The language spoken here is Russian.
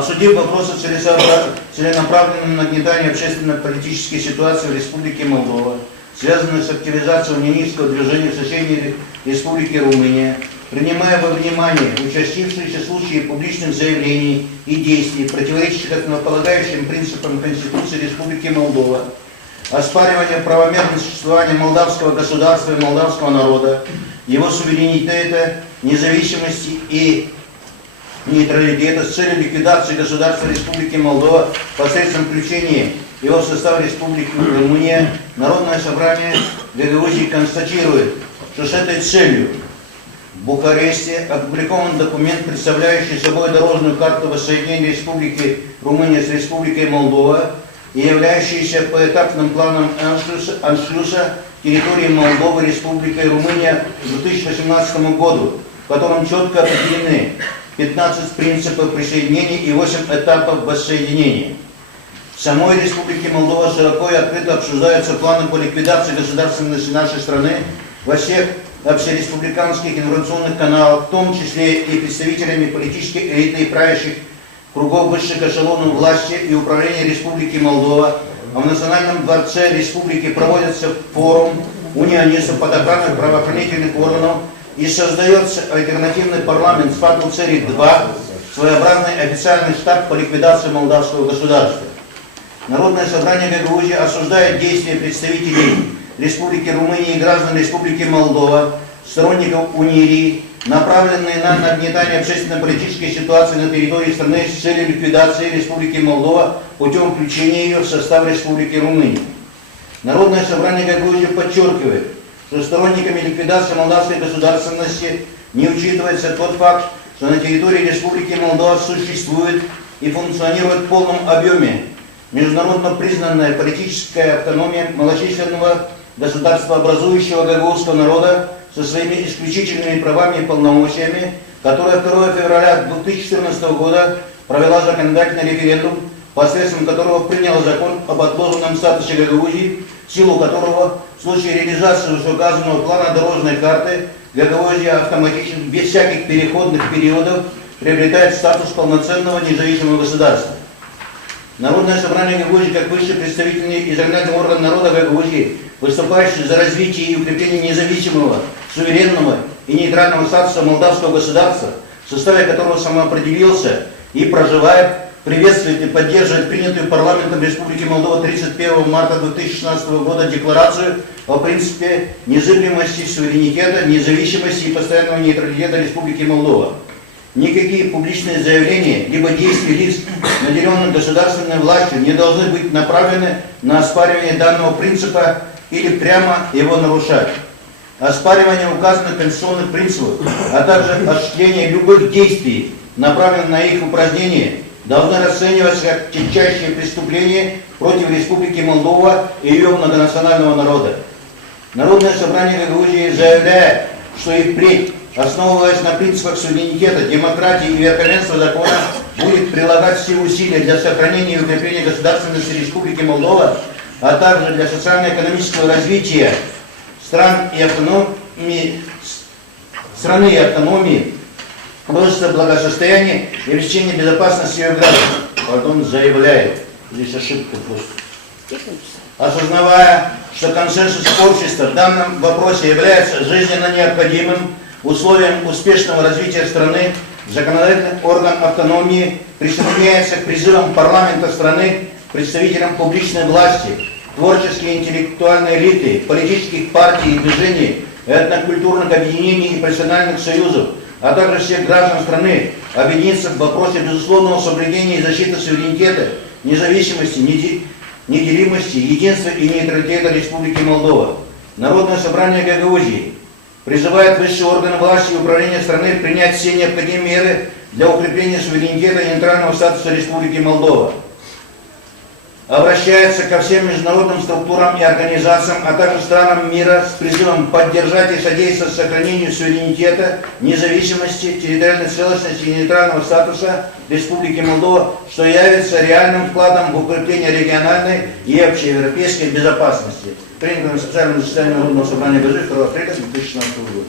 обсудив вопросы целенаправленного нагнетания общественно-политической ситуации в Республике Молдова, связанные с активизацией унионистского движения в соседней Республике Румыния, принимая во внимание участившиеся случаи публичных заявлений и действий, противоречащих основополагающим принципам Конституции Республики Молдова, оспаривание правомерного существования молдавского государства и молдавского народа, его суверенитета, независимости и нейтралитета с целью ликвидации государства Республики Молдова посредством включения его в состав Республики Румыния, Народное собрание Гагаузии констатирует, что с этой целью в Бухаресте опубликован документ, представляющий собой дорожную карту воссоединения Республики Румыния с Республикой Молдова и являющийся поэтапным планом аншлюса территории Молдовы Республикой Румыния к 2018 году, в котором четко определены 15 принципов присоединения и 8 этапов воссоединения. В самой Республике Молдова широко и открыто обсуждаются планы по ликвидации государственности нашей страны во всех общереспубликанских информационных каналах, в том числе и представителями политической элиты и правящих кругов высших эшелонов власти и управления Республики Молдова. А в Национальном дворце Республики проводится форум унионистов под охраной правоохранительных органов и создается альтернативный парламент СФАТУ-ЦЕРИ-2, своеобразный официальный штаб по ликвидации молдавского государства. Народное собрание Гагаузии осуждает действия представителей Республики Румыния и граждан Республики Молдова, сторонников УНИРИ, направленные на нагнетание общественно-политической ситуации на территории страны с целью ликвидации Республики Молдова путем включения ее в состав Республики Румыния. Народное собрание Гагаузии подчеркивает, что сторонниками ликвидации молдавской государственности не учитывается тот факт, что на территории Республики Молдова существует и функционирует в полном объеме международно признанная политическая автономия малочисленного государствообразующего гагаузского народа со своими исключительными правами и полномочиями, которая 2 февраля 2014 года провела законодательный референдум, посредством которого приняла закон об отложенном статусе Гагаузии, в силу которого в случае реализации вышеуказанного плана дорожной карты Гагаузия автоматически, без всяких переходных периодов, приобретает статус полноценного независимого государства. Народное собрание Гагаузии, как высший представительный и законодательный орган народа Гагаузии, выступающий за развитие и укрепление независимого, суверенного и нейтрального статуса молдавского государства, в составе которого самоопределился и проживает, приветствует и поддерживает принятую парламентом Республики Молдова 31 марта 2016 года декларацию о принципе незыблемости суверенитета, независимости и постоянного нейтралитета Республики Молдова. Никакие публичные заявления, либо действия лиц, наделенных государственной властью, не должны быть направлены на оспаривание данного принципа или прямо его нарушать. Оспаривание указанных конституционных принципов, а также осуществление любых действий, направленных на их упразднение, должны расцениваться как тягчайшие преступления против Республики Молдова и ее многонационального народа. Народное собрание Гагаузии заявляет, что и впредь, основываясь на принципах суверенитета, демократии и верховенства закона, будет прилагать все усилия для сохранения и укрепления государственности Республики Молдова, а также для социально-экономического развития страны и автономии, роста благосостояния и обеспечения безопасности ее граждан. Заявляет, здесь ошибка просто. Осознавая, что консенсус общества в данном вопросе является жизненно необходимым условием успешного развития страны, законодательный орган автономии присоединяется к призывам парламента страны, представителям публичной власти, творческой и интеллектуальной элиты, политических партий и движений, этнокультурных объединений и профессиональных союзов, а также всех граждан страны объединиться в вопросе безусловного соблюдения и защиты суверенитета, независимости, неделимости, единства и нейтралитета Республики Молдова. Народное собрание Гагаузии призывает высшие органы власти и управления страны принять все необходимые меры для укрепления суверенитета и нейтрального статуса Республики Молдова. Обращается ко всем международным структурам и организациям, а также странам мира с призывом поддержать и содействовать сохранению суверенитета, независимости, территориальной целостности и нейтрального статуса Республики Молдова, что явится реальным вкладом в укрепление региональной и общеевропейской безопасности. Принято на специальном заседании Народного собрания ГЖ 2 апреля 2016 года.